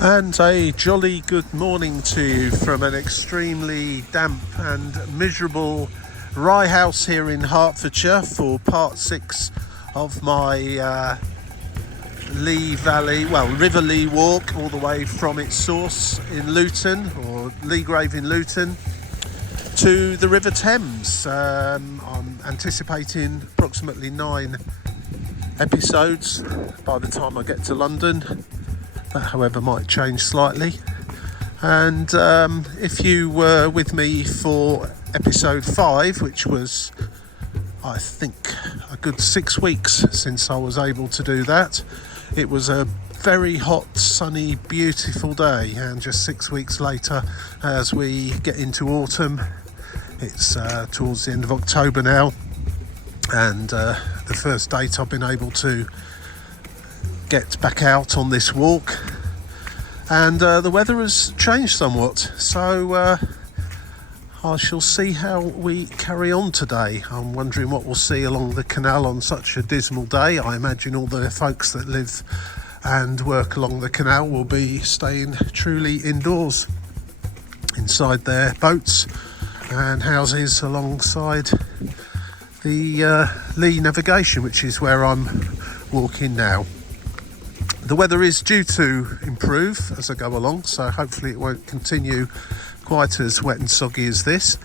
And a jolly good morning to you from an extremely damp and miserable rye house here in Hertfordshire for part 6 of my River Lea Walk, all the way from its source in Luton, or Leagrave in Luton, to the River Thames. I'm anticipating approximately 9 episodes by the time I get to London. That, however, might change slightly. And if you were with me for episode 5, which was, I think, a good 6 weeks since I was able to do that, it was a very hot, sunny, beautiful day. And just 6 weeks later, as we get into autumn, it's towards the end of October now, and the first date I've been able to get back out on this walk, and the weather has changed somewhat, so I shall see how we carry on today. I'm wondering what we'll see along the canal on such a dismal day. I imagine all the folks that live and work along the canal will be staying truly indoors inside their boats and houses alongside the Lea navigation, which is where I'm walking now. The weather is due to improve as I go along, so hopefully it won't continue quite as wet and soggy as this.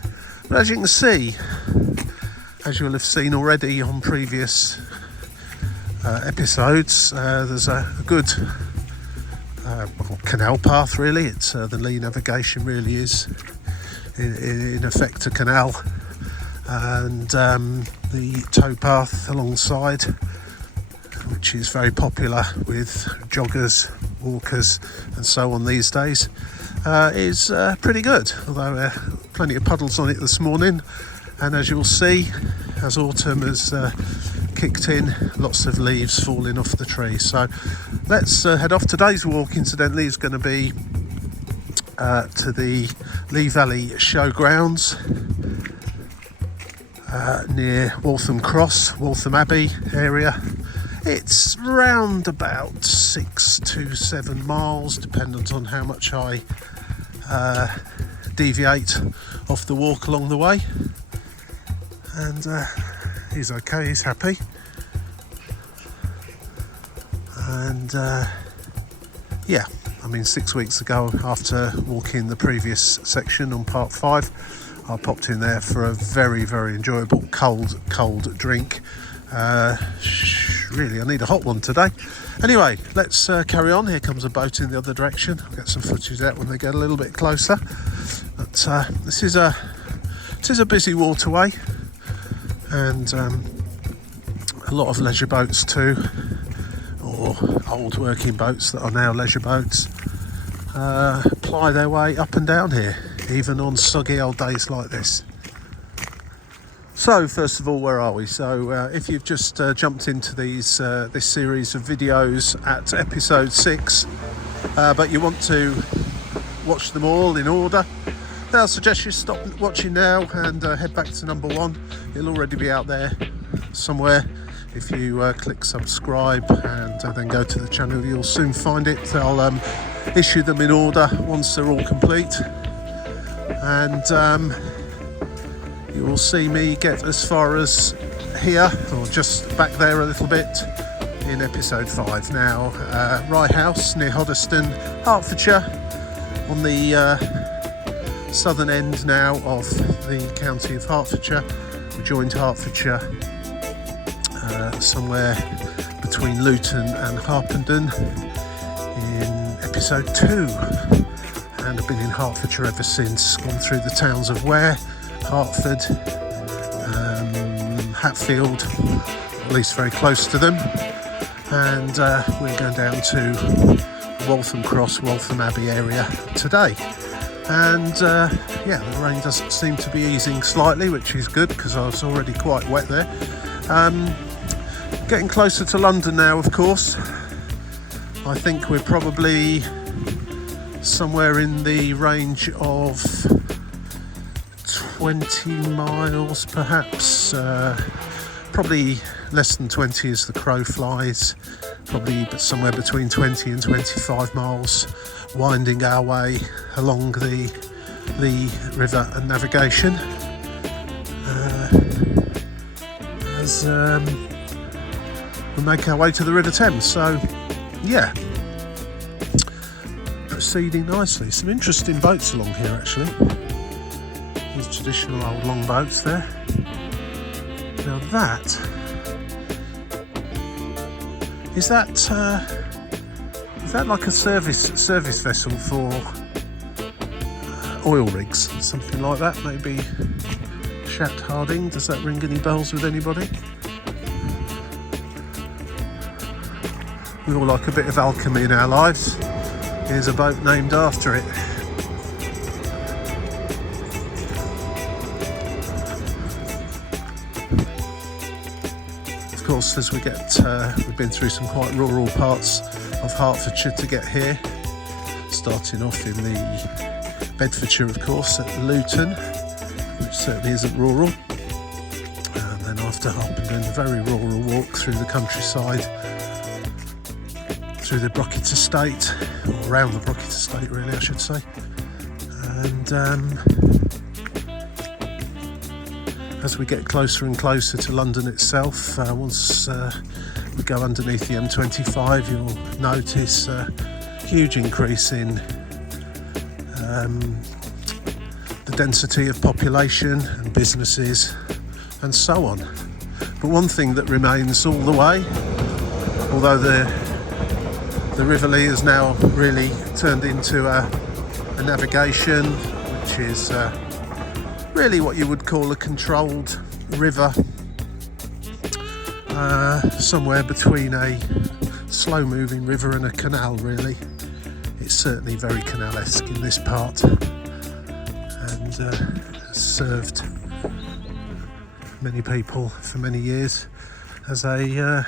But as you can see, as you'll have seen already on previous episodes, there's a good canal path, really. It's the Lea navigation really is in effect a canal, and the towpath alongside, which is very popular with joggers, walkers and so on these days, is pretty good, although plenty of puddles on it this morning. And as you'll see, as autumn has kicked in, lots of leaves falling off the trees. So let's head off. Today's walk, incidentally, is going to be to the Lea Valley Showgrounds near Waltham Cross, Waltham Abbey area. It's round about 6 to 7 miles, dependent on how much I deviate off the walk along the way. And he's okay, he's happy. And yeah, I mean, 6 weeks ago, after walking the previous section on part 5, I popped in there for a very, very enjoyable cold drink. Really, I need a hot one today. Anyway, let's carry on. Here comes a boat in the other direction. I'll get some footage out when they get a little bit closer. But this is a busy waterway, and a lot of leisure boats too, or old working boats that are now leisure boats, ply their way up and down here, even on soggy old days like this. So first of all, where are we? So if you've just jumped into this series of videos at episode 6, but you want to watch them all in order, then I'll suggest you stop watching now and head back to number 1. It'll already be out there somewhere. If you click subscribe and then go to the channel, you'll soon find it. I'll issue them in order once they're all complete, and you will see me get as far as here, or just back there a little bit, in episode 5. Now, Rye House near Hoddesdon, Hertfordshire, on the southern end now of the county of Hertfordshire. We joined Hertfordshire somewhere between Luton and Harpenden in episode 2, and I've been in Hertfordshire ever since. Gone through the towns of Ware, Hertford, Hatfield, at least very close to them, and we're going down to Waltham Cross, Waltham Abbey area today. And yeah, the rain doesn't seem to be easing slightly, which is good because I was already quite wet there. Getting closer to London now, of course. I think we're probably somewhere in the range of 20 miles perhaps, probably less than 20 as the crow flies, probably somewhere between 20 and 25 miles, winding our way along the Lea River and navigation as we make our way to the River Thames. So yeah, proceeding nicely. Some interesting boats along here actually. These traditional old long boats there. Now that is that like a service vessel for oil rigs, something like that? Maybe Shat Harding. Does that ring any bells with anybody? We all like a bit of alchemy in our lives. Here's a boat named after it. Of course, as we get, we've been through some quite rural parts of Hertfordshire to get here. Starting off in the Bedfordshire, of course, at Luton, which certainly isn't rural. And then after hopping doing a very rural walk through the countryside, through the Brocket Estate, or around the Brocket Estate really I should say. And as we get closer and closer to London itself, once we go underneath the M25, you'll notice a huge increase in the density of population and businesses and so on. But one thing that remains all the way, although the River Lea has now really turned into a navigation, which is really what you would call a controlled river, somewhere between a slow-moving river and a canal really. It's certainly very canal-esque in this part, and served many people for many years as a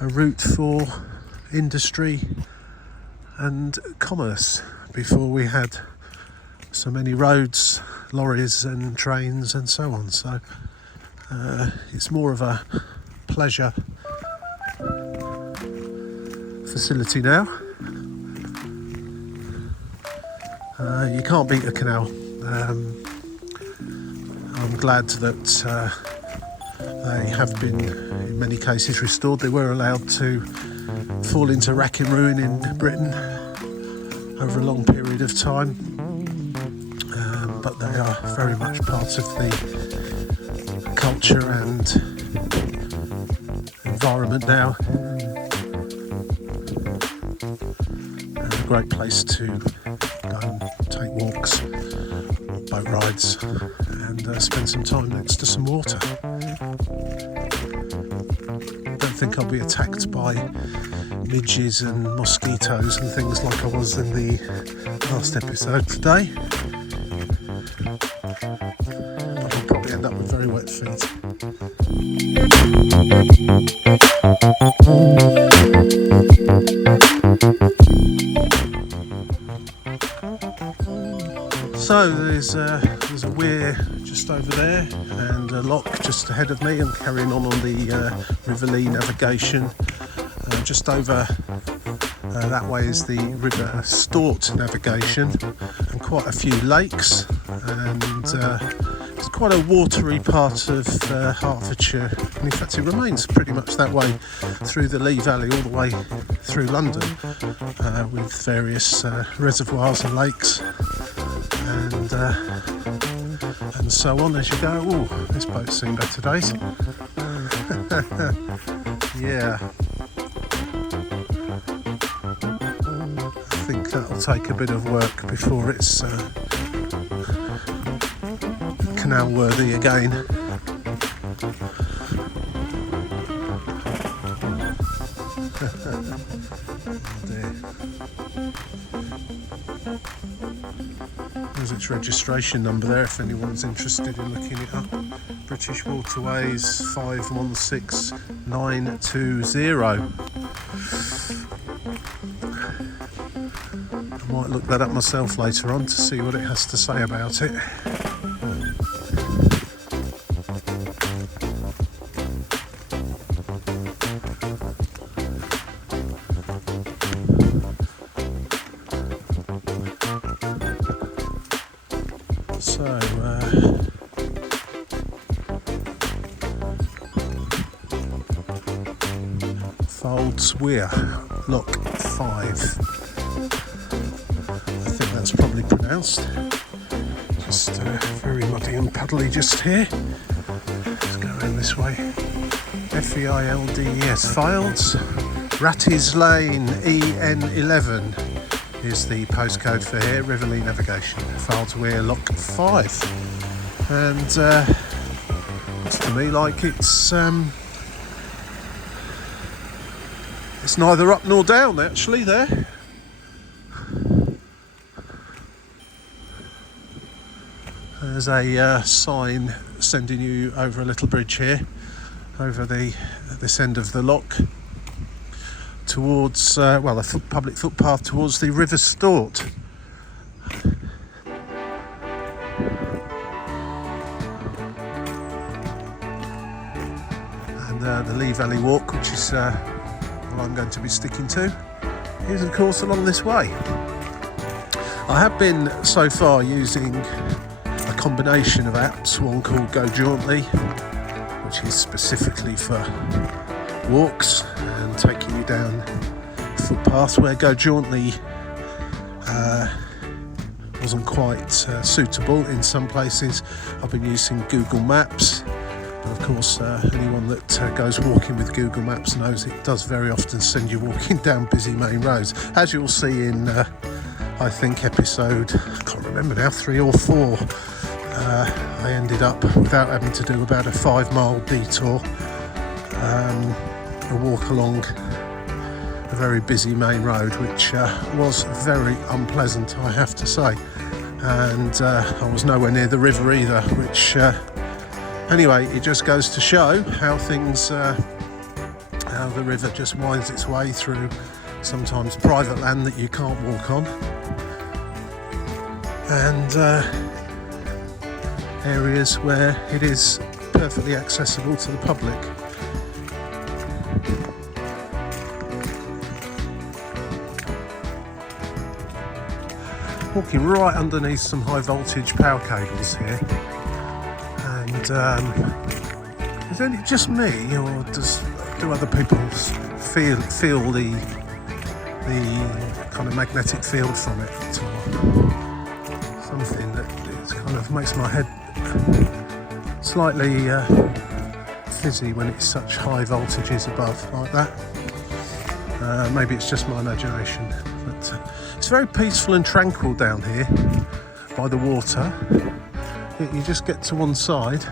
route for industry and commerce before we had so many roads, lorries and trains and so on. So it's more of a pleasure facility now. You can't beat a canal. I'm glad that they have been in many cases restored. They were allowed to fall into rack and ruin in Britain over a long period of time, but they are very much part of the culture and environment now, and a great place to go and take walks, boat rides, and spend some time next to some water. Don't think I'll be attacked by midges and mosquitoes and things like I was in the last episode today. But I'll probably end up with very wet feet. So there's a weir just over there and a lock just ahead of me. I'm carrying on the River Lea navigation. Just over that way is the River Stort navigation, and quite a few lakes, and it's quite a watery part of Hertfordshire, and in fact it remains pretty much that way through the Lea Valley all the way through London, with various reservoirs and lakes and so on as you go. Oh, this boat's seen better days. Yeah, I think that'll take a bit of work before it's canal worthy again. Oh dear. There's its registration number there if anyone's interested in looking it up. British Waterways 516920. I might look that up myself later on to see what it has to say about it. Falls Weir, Lock 5. I think that's probably pronounced. Just very muddy and puddly just here. Let's go around this way. Fields, Fields. Ratties Lane, EN11 is the postcode for here. River Lea navigation. Falls Weir, Lock 5. And looks to me like it's neither up nor down actually there. There's a sign sending you over a little bridge here, over this end of the lock, towards a public footpath towards the River Stort. And the Lea Valley Walk, which is what I'm going to be sticking to, is of course along this way. I have been so far using a combination of apps, one called Go Jauntly, which is specifically for walks and taking you down footpaths, where Go Jauntly wasn't quite suitable in some places. I've been using Google Maps, but of course anyone that goes walking with Google Maps knows it does very often send you walking down busy main roads, as you'll see in I think episode, I can't remember now, 3 or 4. I ended up, without having to do about a 5-mile detour, a walk along a very busy main road, which was very unpleasant, I have to say. And I was nowhere near the river either, which anyway, it just goes to show how things, how the river just winds its way through sometimes private land that you can't walk on, and areas where it is perfectly accessible to the public. Walking right underneath some high voltage power cables here, and is it just me, or do other people feel the kind of magnetic field from it, or something that it kind of makes my head slightly fizzy when it's such high voltages above like that? Maybe it's just my imagination, but it's very peaceful and tranquil down here by the water. You just get to one side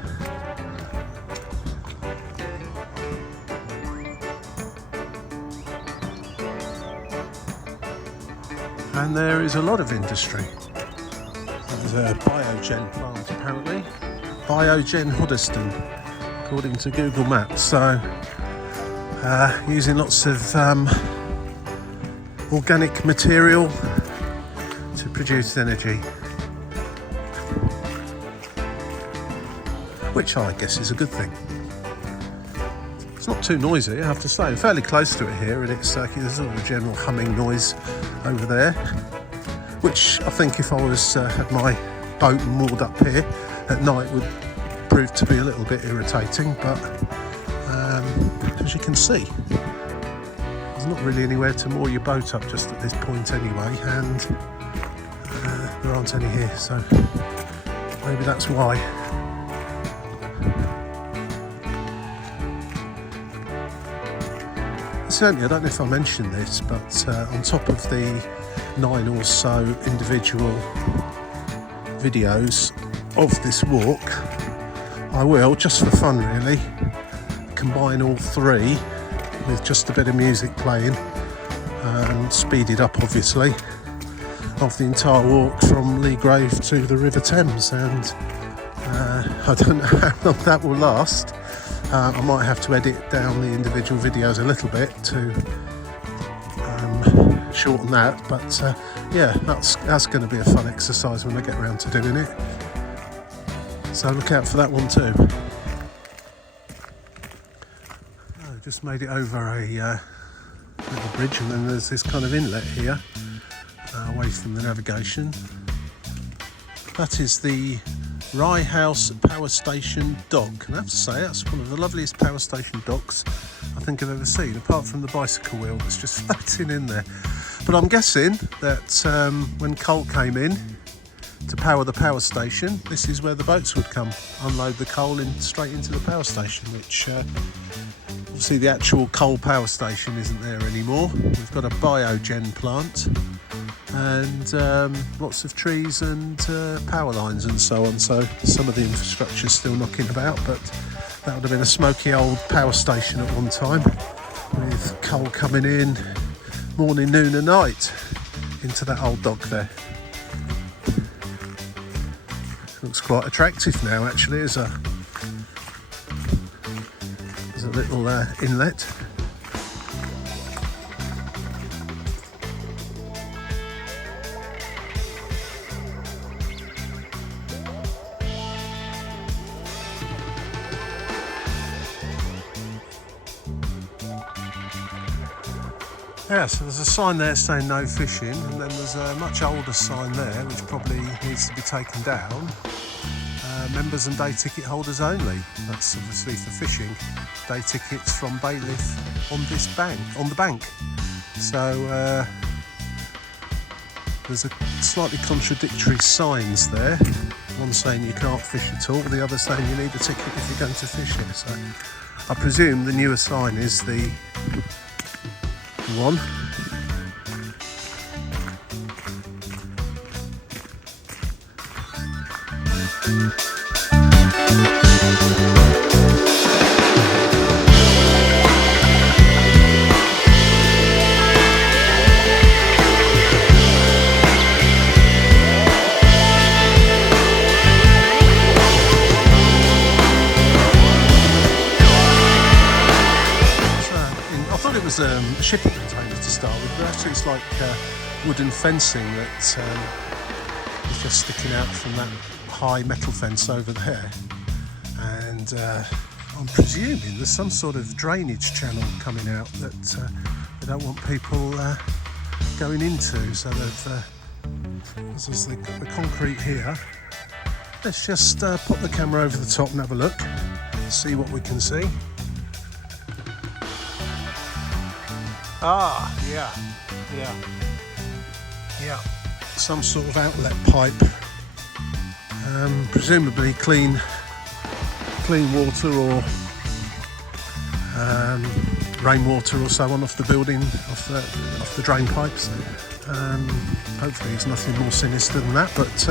and there is a lot of industry. There's a biogen plant apparently, Biogen Hoddesdon, according to Google Maps. So using lots of organic material to produce energy, which I guess is a good thing. It's not too noisy, I have to say. I'm fairly close to it here, and it's there's sort of a general humming noise over there, which I think if I was had my boat moored up here at night would prove to be a little bit irritating. But as you can see, there's not really anywhere to moor your boat up just at this point anyway, and there aren't any here, so maybe that's why. Incidentally, I don't know if I mentioned this, but on top of the 9 or so individual videos of this walk, I will, just for fun really, combine all 3 with just a bit of music playing, speeded up obviously, of the entire walk from Leagrave to the River Thames, and I don't know how long that will last. I might have to edit down the individual videos a little bit to shorten that, but yeah, that's going to be a fun exercise when I get around to doing it. So look out for that one too. I just made it over a little bridge, and then there's this kind of inlet here, away from the navigation. That is the Limehouse Power Station dock. And I have to say, that's one of the loveliest power station docks I think I've ever seen, apart from the bicycle wheel that's just floating in there. But I'm guessing that when coal came in to power the power station, this is where the boats would come, unload the coal straight into the power station, which obviously the actual coal power station isn't there anymore. We've got a biogen plant and lots of trees and power lines and so on, so some of the infrastructure's still knocking about, but that would have been a smoky old power station at one time, with coal coming in morning, noon and night into that old dock there. Looks quite attractive now actually, as a little inlet. Yeah, so there's a sign there saying no fishing, and then there's a much older sign there which probably needs to be taken down. Members and day ticket holders only. That's obviously for fishing. Day tickets from bailiff on the bank. So there's a slightly contradictory signs there. One saying you can't fish at all, the other saying you need a ticket if you're going to fish here. So I presume the newer sign is the one. A shipping container to start with, but actually it's like wooden fencing that is just sticking out from that high metal fence over there, and I'm presuming there's some sort of drainage channel coming out that they don't want people going into, so this is the concrete here. Let's just put the camera over the top and have a look, see what we can see. Ah, yeah. Some sort of outlet pipe. Presumably clean water or rainwater or so on off the building, off the drain pipes. Hopefully it's nothing more sinister than that, but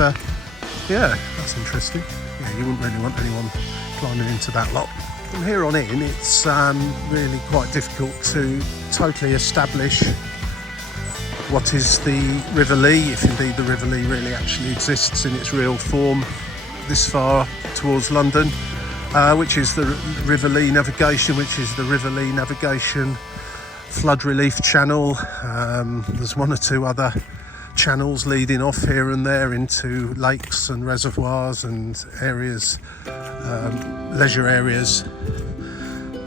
yeah, that's interesting. Yeah, you wouldn't really want anyone climbing into that lot. From here on in, it's really quite difficult to totally establish what is the River Lea, if indeed the River Lea really actually exists in its real form this far towards London, which is the River Lea Navigation, which is the River Lea Navigation flood relief channel. There's one or two other channels leading off here and there into lakes and reservoirs and areas, leisure areas,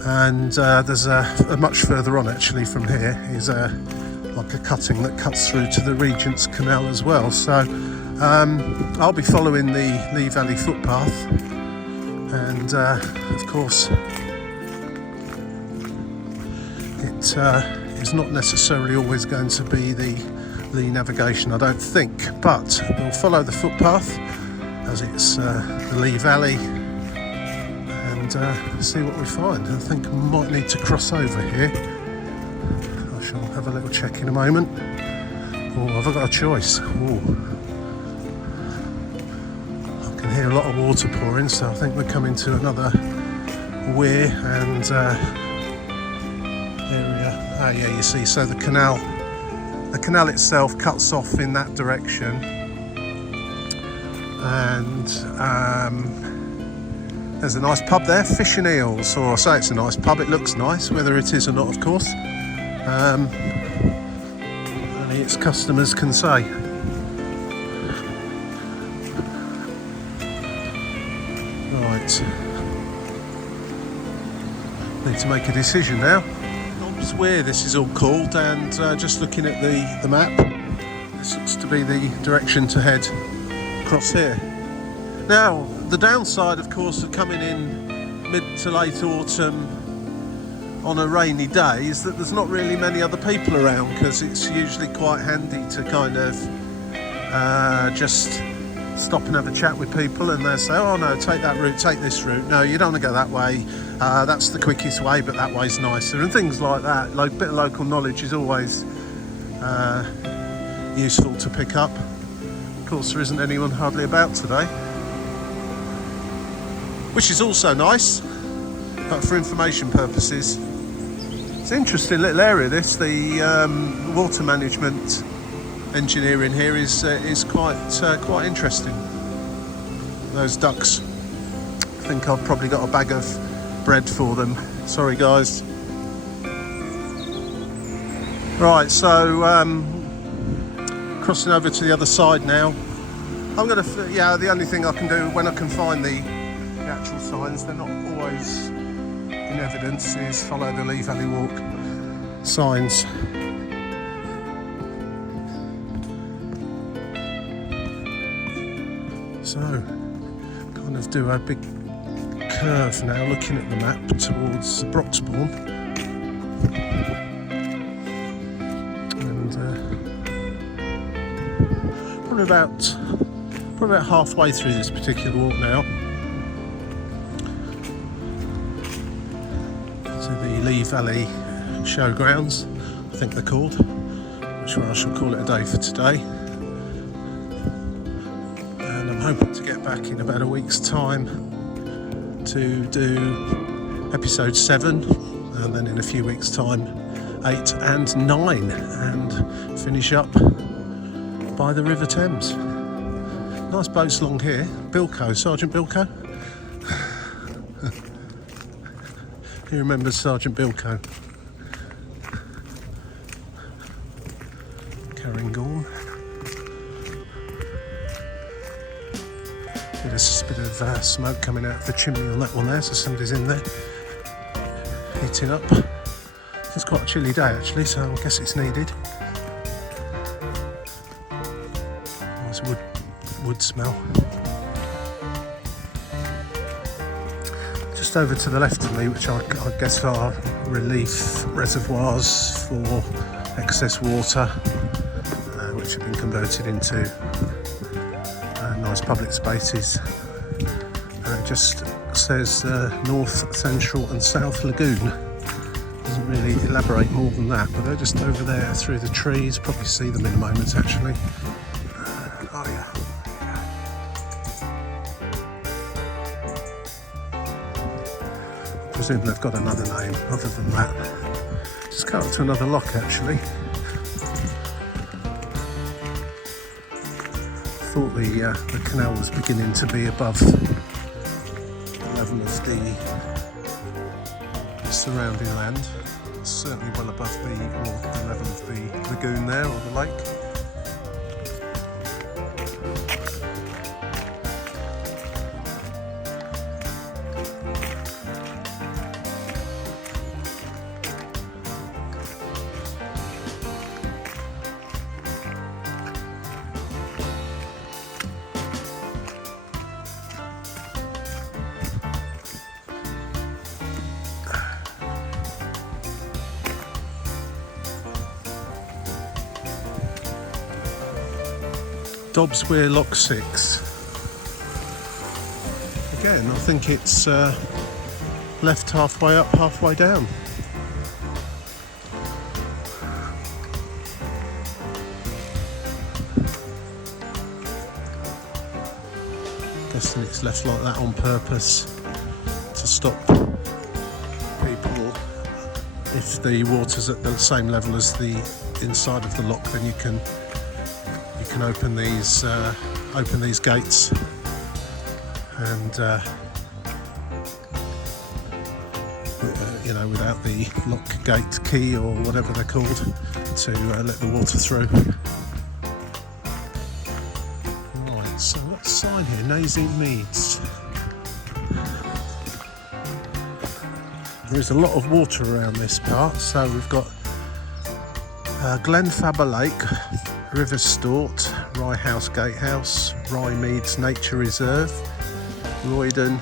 and there's a much further on actually from here is like a cutting that cuts through to the Regent's Canal as well. So I'll be following the Lea Valley footpath, and of course it is not necessarily always going to be the Lea navigation, I don't think, but we'll follow the footpath as it's the Lea Valley and see what we find. I think I might need to cross over here. I shall have a little check in a moment. Oh, have I got a choice? Oh, I can hear a lot of water pouring, so I think we're coming to another weir and area. Ah, yeah, you see, so the canal itself cuts off in that direction, and there's a nice pub there, Fish and Eels, or I say it's a nice pub, it looks nice, whether it is or not, of course, only its customers can say. Right, need to make a decision now. Where this is all called, and just looking at the map, this looks to be the direction to head across here. Now, The downside, of course, of coming in mid to late autumn on a rainy day is that there's not really many other people around, because it's usually quite handy to kind of just stop and have a chat with people, and they'll say, oh no, take that route, take this route, no, you don't want to go that way, that's the quickest way, but that way's nicer, and things like that. A bit of local knowledge is always useful to pick up. Of course, there isn't anyone hardly about today, which is also nice, but for information purposes. It's an interesting little area, this. The water management engineering here is quite interesting. Those ducks, I think I've probably got a bag of bread for them. Sorry guys. Right, so crossing over to the other side now. The only thing I can do when I can find the actual signs, they're not always in evidence, is follow the Lea Valley Walk signs. So, kind of do a big curve now, looking at the map towards Broxbourne, and probably about halfway through this particular walk now to the Lea Valley Showgrounds, I think they're called, which I shall call it a day for today. Hoping to get back in about a week's time to do episode 7, and then in a few weeks' time 8 and 9, and finish up by the River Thames. Nice boats along here. Bilko, Sergeant Bilko. Who remembers Sergeant Bilko? Caringorn. There's a bit of smoke coming out of the chimney on that one there, so somebody's in there heating up. It's quite a chilly day actually, so I guess it's needed. Nice wood smell. Just over to the left of me, which I guess are relief reservoirs for excess water, which have been converted into nice public spaces. It just says North, Central and South Lagoon. Doesn't really elaborate more than that, but they're just over there through the trees. Probably see them in a moment actually. Oh yeah. I presume they've got another name other than that. Just go up to another lock actually. Thought the canal was beginning to be above the level of the surrounding land. It's certainly well above the level of the lagoon there, or the lake. Dobbs Weir Lock 6. Again, I think it's left halfway up, halfway down. Guessing it's left like that on purpose to stop people. If the water's at the same level as the inside of the lock, then you can open these gates, and without the lock gate key or whatever they're called, to let the water through. Right, so what's the sign here? Nazy Meads. There is a lot of water around this part, so we've got Glenfabber Lake, River Stort, Rye House Gatehouse, Rye Meads Nature Reserve, Roydon,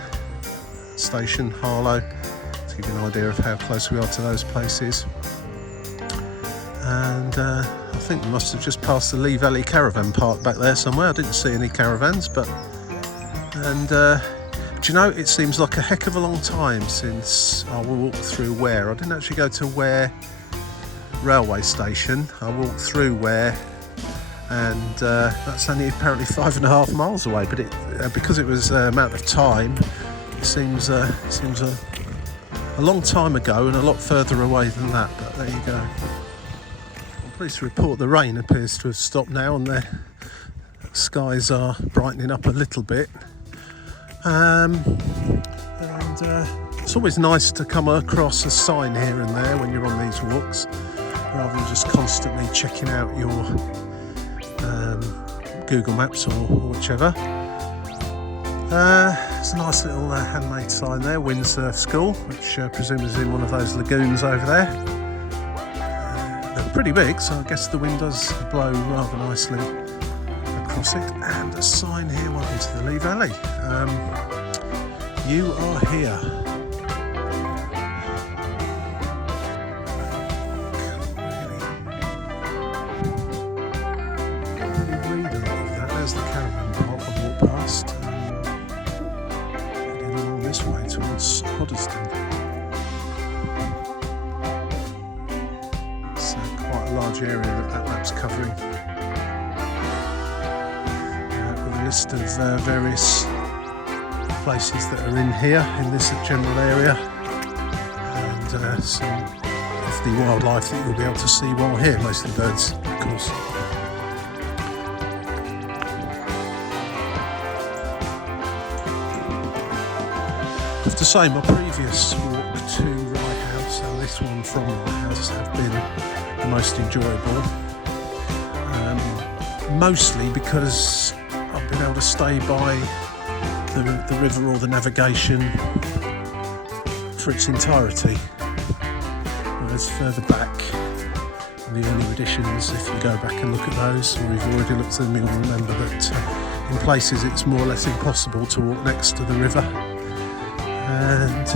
Station, Harlow, to give you an idea of how close we are to those places. And I think we must have just passed the Lea Valley caravan park back there somewhere. I didn't see any caravans, but do you know, it seems like a heck of a long time since I walked through Ware. I didn't actually go to Ware railway station. I walked through Ware, and that's only apparently 5.5 miles away, but because it was amount of time, it seems a long time ago and a lot further away than that, but there you go. I'm pleased to report the rain appears to have stopped now, and the skies are brightening up a little bit. It's always nice to come across a sign here and there when you're on these walks, rather than just constantly checking out your Google Maps or whichever. There's a nice little handmade sign there, Windsurf School, which I presume is in one of those lagoons over there. They're pretty big, so I guess the wind does blow rather nicely across it. And a sign here, welcome to the Lea Valley. You are here. There's the caravan park I walked past, heading along this way towards Hoddesdon. It's quite a large area that map's covering, with a list of various places that are in here in this general area, and some of the wildlife that you'll be able to see while here, mostly birds, of course. I have to say, my previous walk to Limehouse and this one from Limehouse have been the most enjoyable, mostly because I've been able to stay by the river or the navigation for its entirety, whereas further back in the earlier editions, if you go back and look at those, or you've already looked at them, you'll remember that in places it's more or less impossible to walk next to the river, and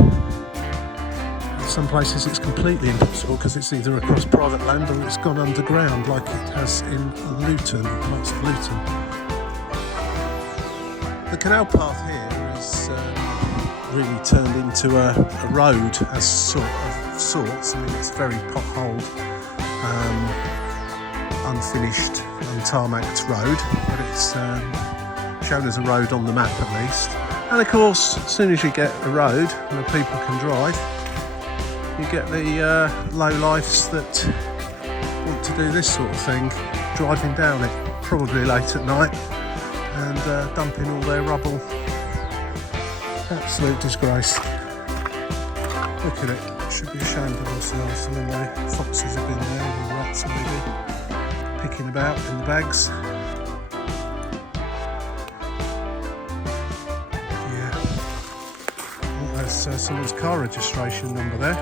in some places it's completely impossible because it's either across private land or it's gone underground, like it has in Luton, parts of Luton. The canal path here is really turned into a road as sorts. I mean, it's very potholed, unfinished, untarmacked road, but it's shown as a road on the map at least. And of course, as soon as you get a road where people can drive, you get the lowlifes that want to do this sort of thing, driving down it, probably late at night, and dumping all their rubble. Absolute disgrace. Look at it, should be ashamed of themselves. I mean, the foxes have been there, and the rats are maybe picking about in the bags. Yeah, I think there's someone's car registration number there.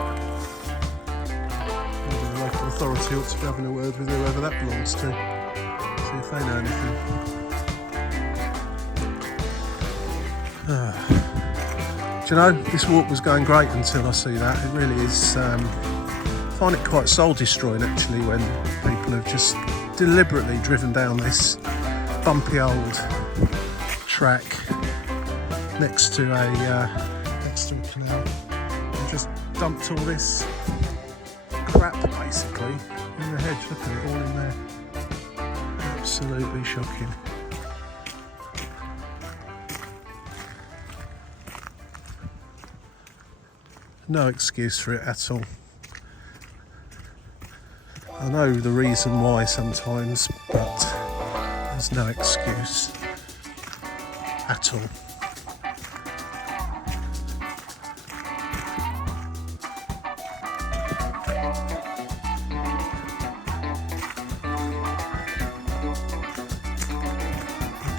Maybe the local authority ought to be having a word with whoever that belongs to, see if they know anything. Do you know, this walk was going great until I see that. It really is, I find it quite soul destroying actually when people have just deliberately driven down this bumpy old track next to a canal and just dumped all this crap basically in the hedge. Look at it all in there. Absolutely shocking. No excuse for it at all. I know the reason why sometimes, but there's no excuse at all. Look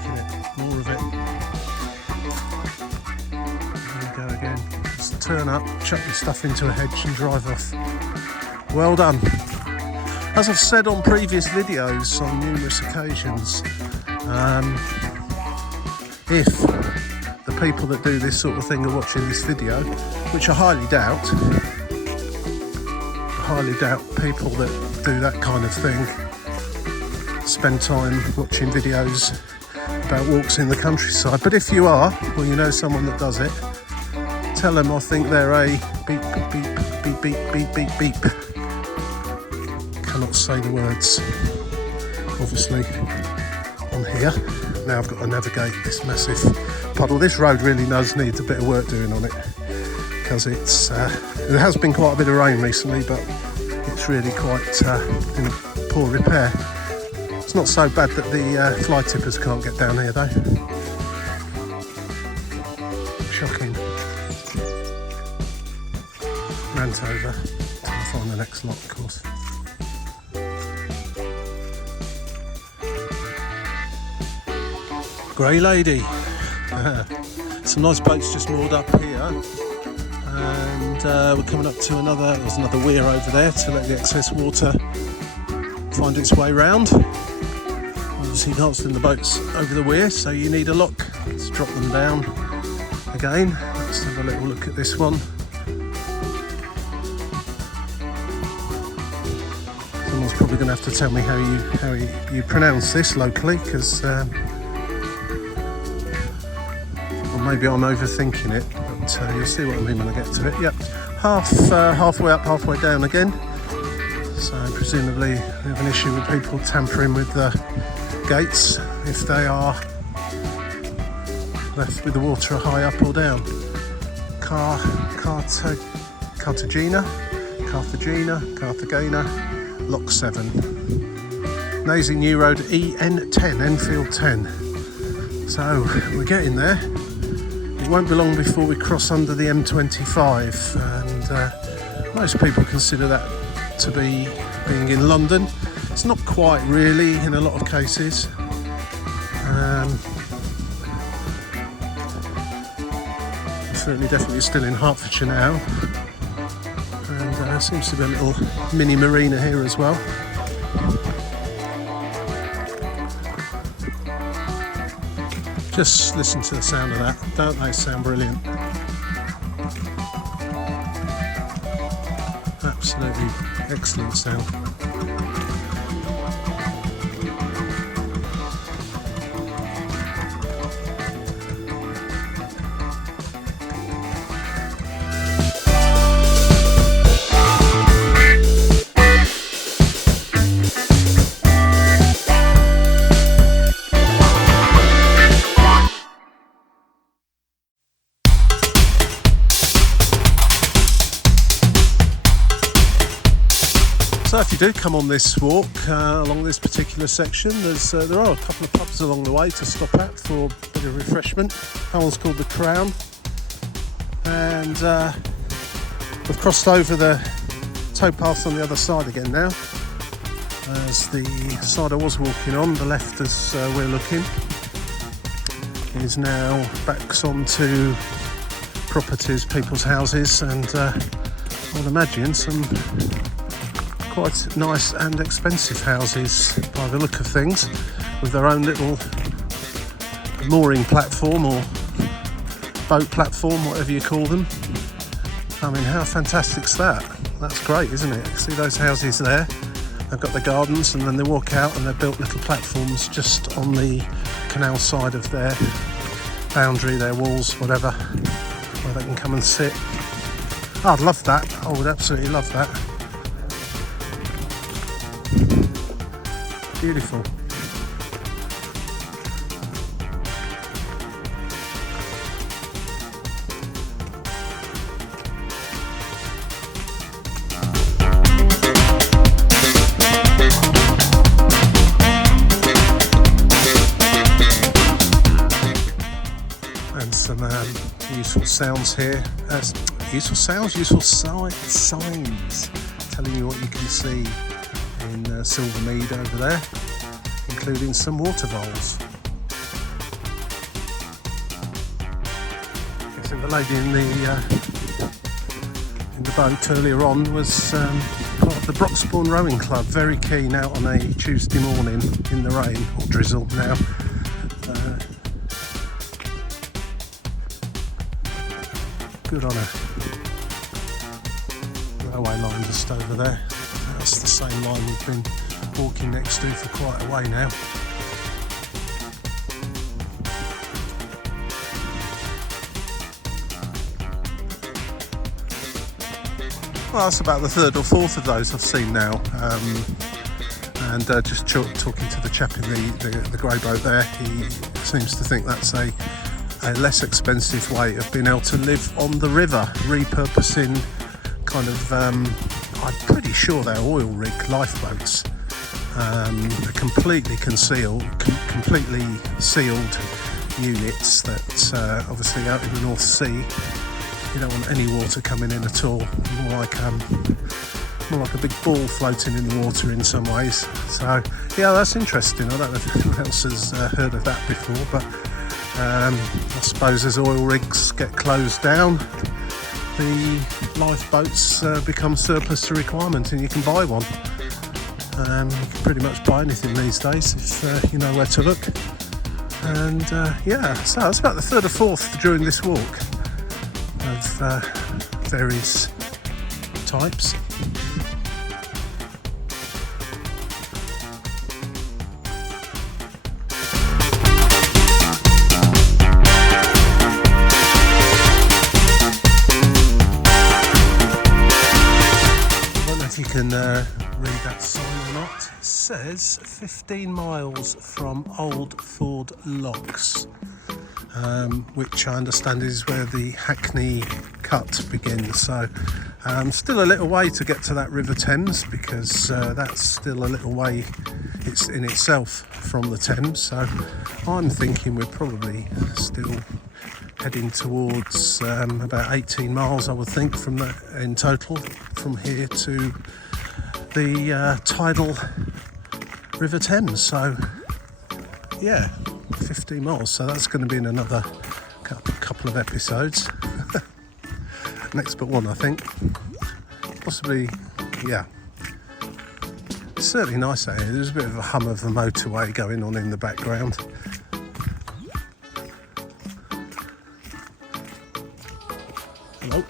at it, more of it. There we go again. Just turn up, chuck your stuff into a hedge and drive off. Well done. As I've said on previous videos on numerous occasions, if the people that do this sort of thing are watching this video, which I highly doubt. People that do that kind of thing spend time watching videos about walks in the countryside. But if you are, or you know someone that does it, tell them I think they're a beep, beep, beep, beep, beep, beep, beep. Cannot say the words, obviously, on here. Now I've got to navigate this massive puddle. This road really does need a bit of work doing on it, because there has been quite a bit of rain recently, but it's really quite in poor repair. It's not so bad that the fly tippers can't get down here though. Shocking. Rant over. Trying to find the next lot, of course. Grey Lady. Some nice boats just moored up here, and we're coming up to there's another weir over there to let the excess water find its way round. Obviously you can't send the boats over the weir, so you need a lock. Let's drop them down again. Let's have a little look at this one. Someone's probably going to have to tell me how you pronounce this locally, because or maybe I'm overthinking it, but you'll see what I mean when I get to it. Yep, halfway up, halfway down again. So presumably we have an issue with people tampering with the gates if they are left with the water high up or down. Cartagena, Lock 7. Nazy New Road EN10, Enfield 10. So we're getting there. It won't be long before we cross under the M25, and most people consider that to be being in London. It's not quite really in a lot of cases. Certainly definitely still in Hertfordshire now, and there seems to be a little mini marina here as well. Just listen to the sound of that, don't they sound brilliant? Absolutely excellent sound. So if you do come on this walk along this particular section, there are a couple of pubs along the way to stop at for a bit of refreshment. That one's called the Crown, and we've crossed over the towpath on the other side again now. As the side I was walking on, the left as we're looking, is now backs onto properties, people's houses, and I'd imagine some quite nice and expensive houses by the look of things, with their own little mooring platform or boat platform, whatever you call them. I mean, how fantastic's that? That's great, isn't it? See those houses there? They've got the gardens, and then they walk out and they've built little platforms just on the canal side of their boundary, their walls, whatever, where they can come and sit. Oh, I'd love that. I would absolutely love that. Beautiful. And some useful sounds here. Useful sounds, useful signs telling you what you can see in Silvermead over there, including some water voles. I think the lady in the boat earlier on was part of the Broxbourne Rowing Club, very keen out on a Tuesday morning in the rain or drizzle now. Good on her. Railway line just over there. That's the same line we've been walking next to for quite a way now. Well, that's about the third or fourth of those I've seen now. And just talking to the chap in the grey boat there, he seems to think that's a less expensive way of being able to live on the river, repurposing kind of, I'm pretty sure they're oil rig lifeboats. They're completely completely sealed units that obviously out in the North Sea, you don't want any water coming in at all. More like a big ball floating in the water in some ways. So yeah, that's interesting. I don't know if anyone else has heard of that before, but I suppose as oil rigs get closed down, the lifeboats become surplus to requirement, and you can buy one. You can pretty much buy anything these days if you know where to look. And yeah, so that's about the third or fourth during this walk of various types. You can read that sign or not. It says 15 miles from Old Ford Locks, which I understand is where the Hackney Cut begins. So still a little way to get to that River Thames, because that's still a little way it's in itself from the Thames. So I'm thinking we're probably still heading towards about 18 miles, I would think, from that in total, from here to the tidal River Thames. So yeah, 15 miles. So that's going to be in another couple of episodes. Next but one, I think. Possibly, yeah. It's certainly nice out here. There's a bit of a hum of the motorway going on in the background. Hello.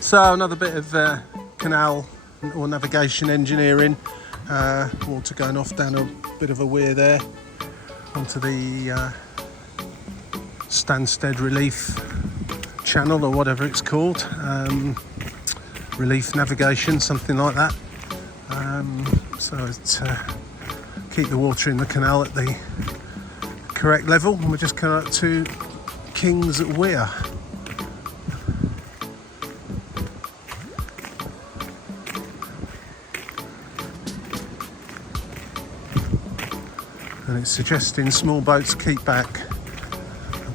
So another bit of canal or navigation engineering. Water going off down a bit of a weir there onto the Stansted Relief Channel, or whatever it's called. Relief navigation, something like that. So it's keep the water in the canal at the correct level. And we're just coming up to King's Weir. And it's suggesting small boats keep back,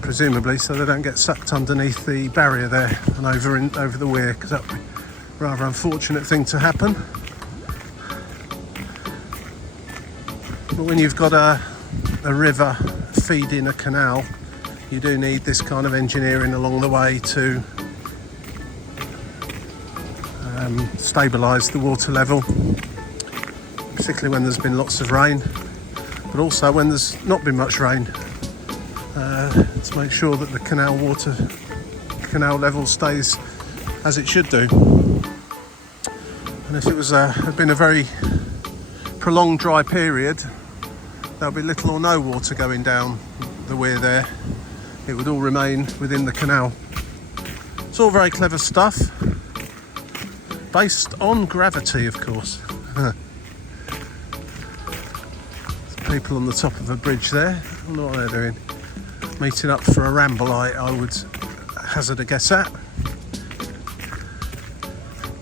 presumably so they don't get sucked underneath the barrier there and over the weir, because that would be a rather unfortunate thing to happen. But when you've got a river feeding a canal, you do need this kind of engineering along the way to stabilise the water level, particularly when there's been lots of rain, but also when there's not been much rain, to make sure that the canal level stays as it should do. And if it was had been a very prolonged dry period, there'll be little or no water going down the weir there. It would all remain within the canal. It's all very clever stuff, based on gravity, of course. People on the top of a bridge there, I don't know what they're doing. Meeting up for a ramble, I would hazard a guess at.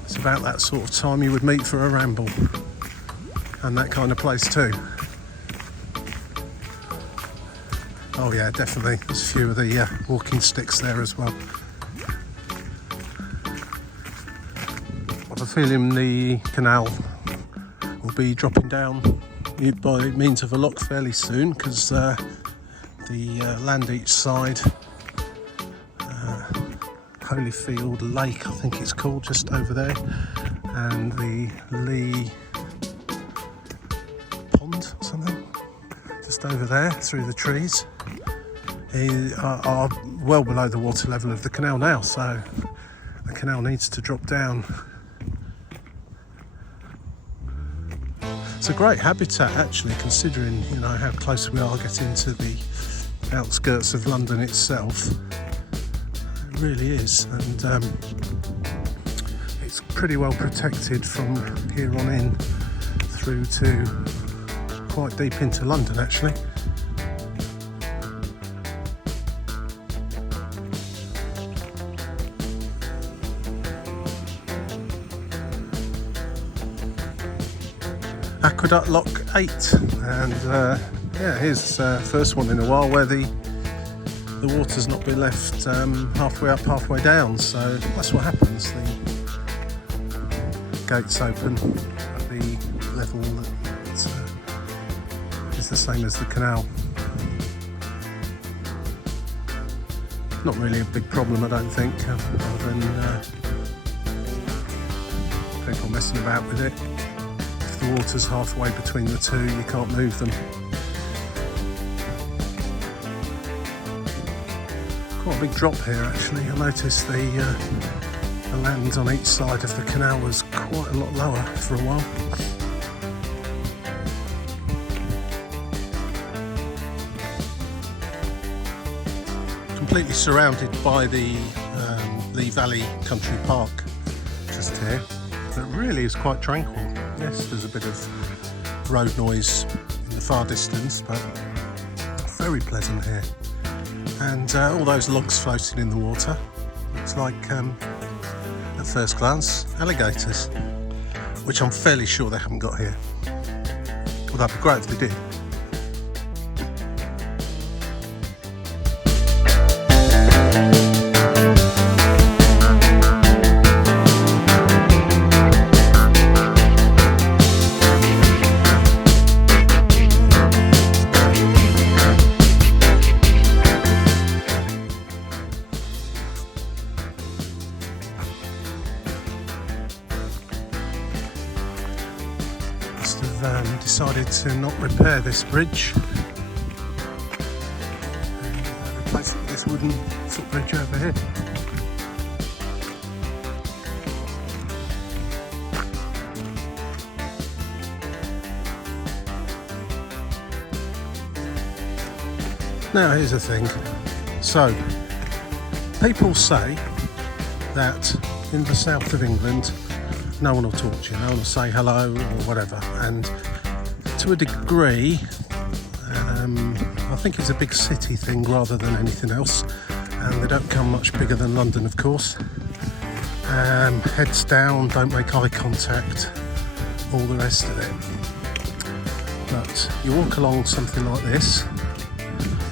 It's about that sort of time you would meet for a ramble, and that kind of place too. Oh yeah, definitely. There's a few of the walking sticks there as well. I have a feeling the canal will be dropping down by means of a lock fairly soon, because the land each side, Holyfield Lake I think it's called, just over there, and the Lea Pond or something, just over there through the trees are well below the water level of the canal now, so the canal needs to drop down. It's a great habitat actually, considering how close we are getting to the outskirts of London itself. It really is, and it's pretty well protected from here on in through to quite deep into London actually. Aqueduct Lock 8, and here's first one in a while where the water's not been left halfway up, halfway down, so that's what happens. The gates open at the level that is the same as the canal. Not really a big problem, I don't think, other than people messing about with it. If the water's halfway between the two, you can't move them. Quite a big drop here actually. I noticed the land on each side of the canal was quite a lot lower for a while. Completely surrounded by the Lea Valley Country Park just here. It really is quite tranquil. Yes, there's a bit of road noise in the far distance, but very pleasant here. And all those logs floating in the water, looks like, at first glance, alligators, which I'm fairly sure they haven't got here. Well, that'd be great if they did. Decided to not repair this bridge and replace it with this wooden footbridge over here. Now here's the thing. So people say that in the south of England no one will talk to you, no one will say hello or whatever, and to a degree, I think it's a big city thing rather than anything else, and they don't come much bigger than London, of course. Heads down, don't make eye contact, all the rest of it. But you walk along something like this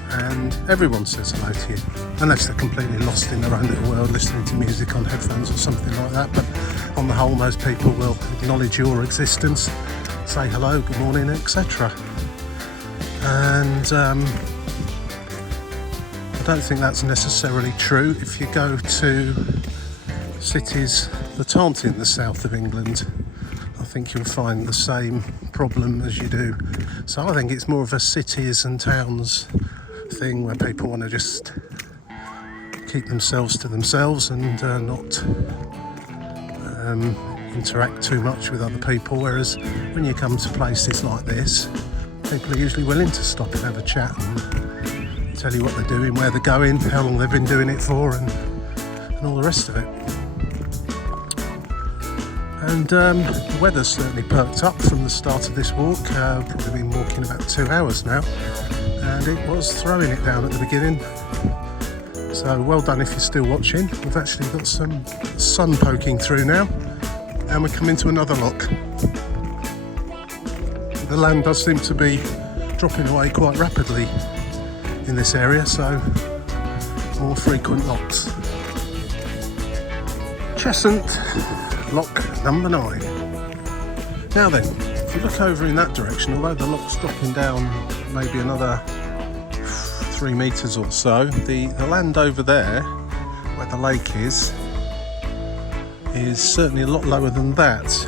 and everyone says hello to you, unless they're completely lost in their own little world listening to music on headphones or something like that. But on the whole, most people will acknowledge your existence, say hello, good morning, etc. And I don't think that's necessarily true if you go to cities that aren't in the south of England. I think you'll find the same problem as you do. So I think it's more of a cities and towns thing where people want to just keep themselves to themselves and not interact too much with other people, whereas when you come to places like this, people are usually willing to stop and have a chat and tell you what they're doing, where they're going, how long they've been doing it for, and all the rest of it. And the weather's certainly perked up from the start of this walk. Probably been walking about 2 hours now, and it was throwing it down at the beginning. So well done if you're still watching. We've actually got some sun poking through now, and we're coming to another lock. The land does seem to be dropping away quite rapidly in this area, so more frequent locks. Cheshunt, lock number 9. Now then, if you look over in that direction, although the lock's dropping down maybe another 3 metres or so, the land over there, where the lake is certainly a lot lower than that.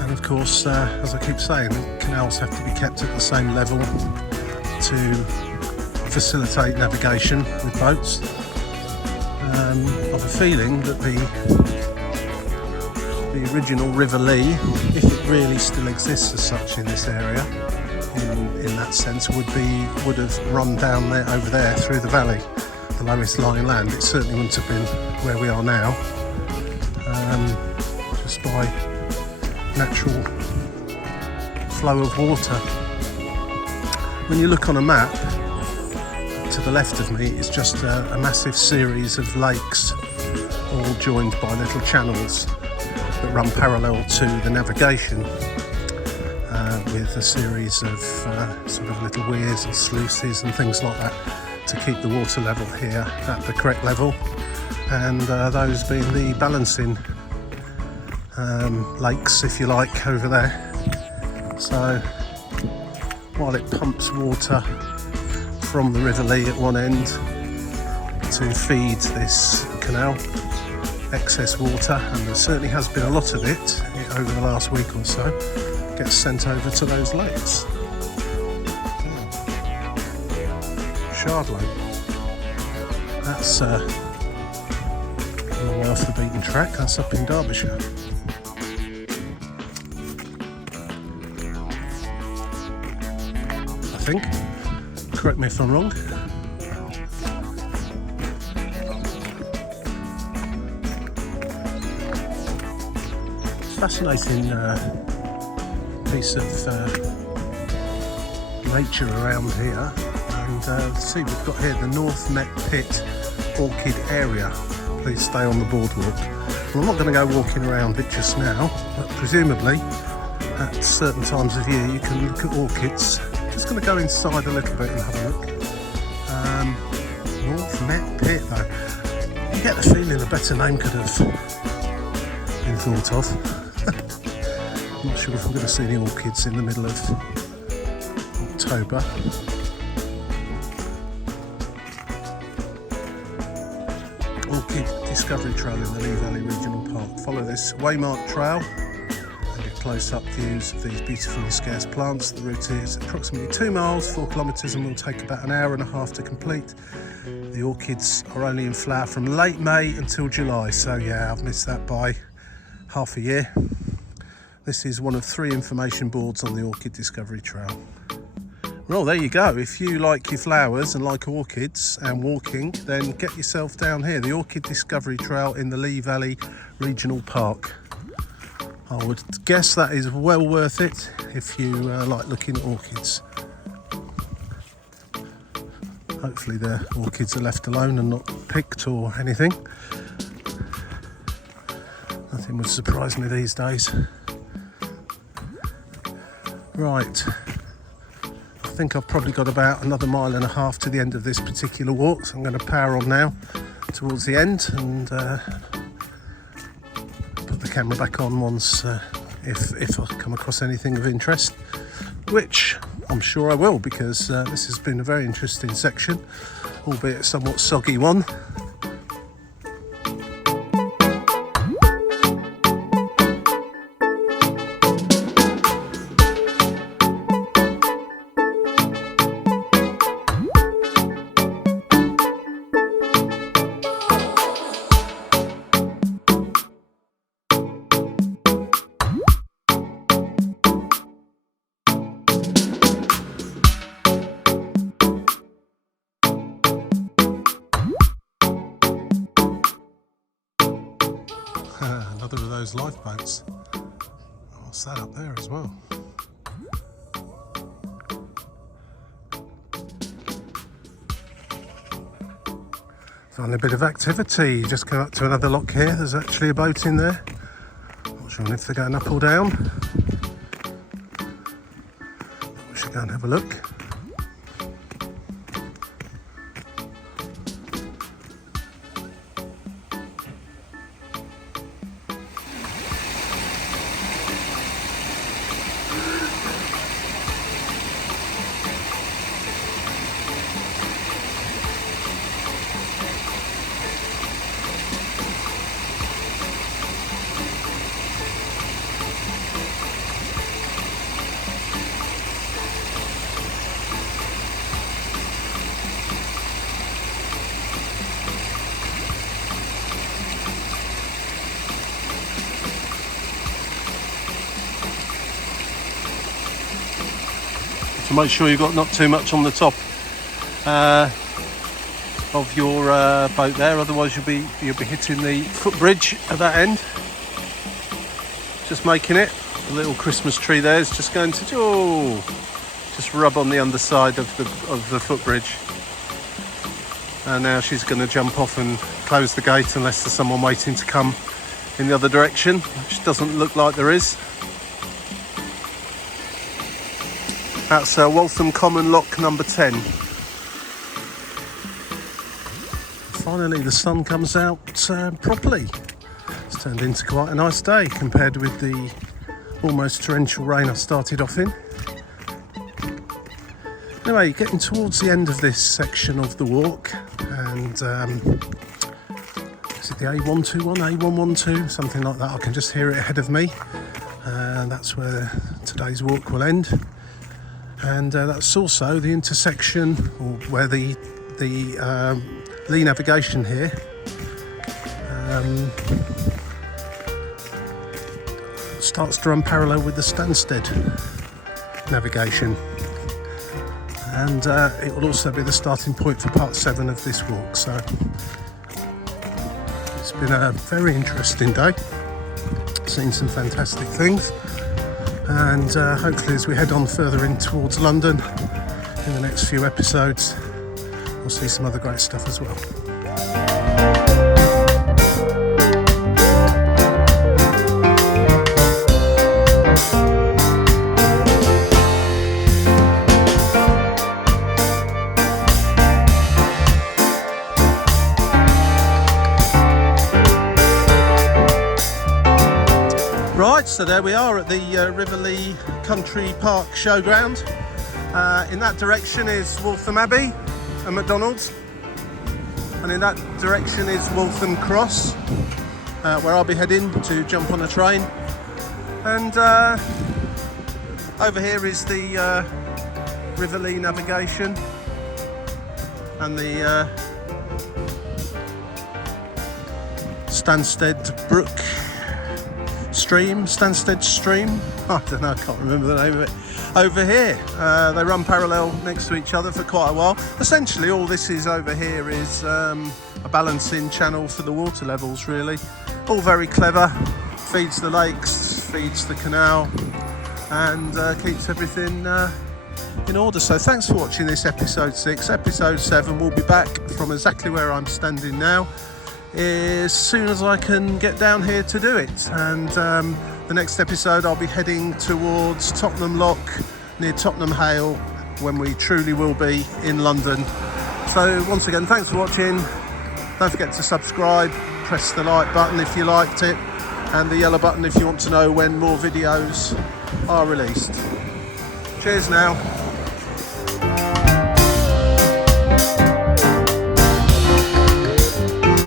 And of course, as I keep saying, the canals have to be kept at the same level to facilitate navigation with boats. I've a feeling that the original River Lea, if it really still exists as such in this area, in that sense, would have run down there, over there through the valley, the lowest lying land. It certainly wouldn't have been where we are now, just by natural flow of water. When you look on a map, to the left of me is just a massive series of lakes, all joined by little channels that run parallel to the navigation, with a series of sort of little weirs and sluices and things like that to keep the water level here at the correct level, and those being the balancing lakes, if you like, over there. So while it pumps water from the River Lea at one end to feed this canal, excess water, and there certainly has been a lot of it over the last week or so, gets sent over to those lakes. Shardlow. That's a long way off the beaten track. That's up in Derbyshire. I think. Correct me if I'm wrong. Fascinating piece of nature around here, and see, we've got here the North Met Pit Orchid Area. Please stay on the boardwalk. Well, I'm not going to go walking around it just now, but presumably at certain times of year you can look at orchids. Just going to go inside a little bit and have a look. North Met Pit, though, you get the feeling a better name could have been thought of. I'm not sure if we're going to see any orchids in the middle of October. Orchid Discovery Trail in the Lea Valley Regional Park. Follow this waymarked trail and get close-up views of these beautiful and scarce plants. The route is approximately 2 miles, 4 kilometres, and will take about an hour and a half to complete. The orchids are only in flower from late May until July, so yeah, I've missed that by half a year. This is one of 3 information boards on the Orchid Discovery Trail. Well, there you go. If you like your flowers and like orchids and walking, then get yourself down here, the Orchid Discovery Trail in the Lea Valley Regional Park. I would guess that is well worth it if you like looking at orchids. Hopefully the orchids are left alone and not picked or anything. Nothing would surprise me these days. Right, I think I've probably got about another 1.5 miles to the end of this particular walk, so I'm going to power on now towards the end and put the camera back on once if I come across anything of interest, which I'm sure I will, because this has been a very interesting section, albeit a somewhat soggy one. Another of those lifeboats. What's that up there as well? Finally a bit of activity. Just come up to another lock here. There's actually a boat in there. Not sure if they're going up or down. We should go and have a look. So make sure you've got not too much on the top of your boat there, otherwise you'll be hitting the footbridge at that end. Just making it. The little Christmas tree there is just going to just rub on the underside of the footbridge. And now she's going to jump off and close the gate unless there's someone waiting to come in the other direction, which doesn't look like there is. That's Waltham Common Lock number 10. Finally the sun comes out properly. It's turned into quite a nice day compared with the almost torrential rain I started off in. Anyway, getting towards the end of this section of the walk, and is it the A121, A112, something like that? I can just hear it ahead of me. That's where today's walk will end, and that's also the intersection, or where the Lea navigation here starts to run parallel with the Stansted navigation. And it will also be the starting point for part 7 of this walk. So it's been a very interesting day. Seen some fantastic things, and hopefully as we head on further in towards London in the next few episodes, we'll see some other great stuff as well. Right, so there we are at the River Lea Country Park Showground. In that direction is Waltham Abbey and McDonald's, and in that direction is Waltham Cross, where I'll be heading to jump on a train. And over here is the River Lea navigation and the Stansted Brook Stream, Stansted Stream, I don't know, I can't remember the name of it. Over here, they run parallel next to each other for quite a while. Essentially all this is over here is a balancing channel for the water levels, really. All very clever, feeds the lakes, feeds the canal, and keeps everything in order. So thanks for watching this episode 6. Episode 7 will be back from exactly where I'm standing now as soon as I can get down here to do it. And the next episode I'll be heading towards Tottenham Lock near Tottenham Hale, when we truly will be in London. So once again, thanks for watching. Don't forget to subscribe, press the like button if you liked it, and the yellow button if you want to know when more videos are released. Cheers now.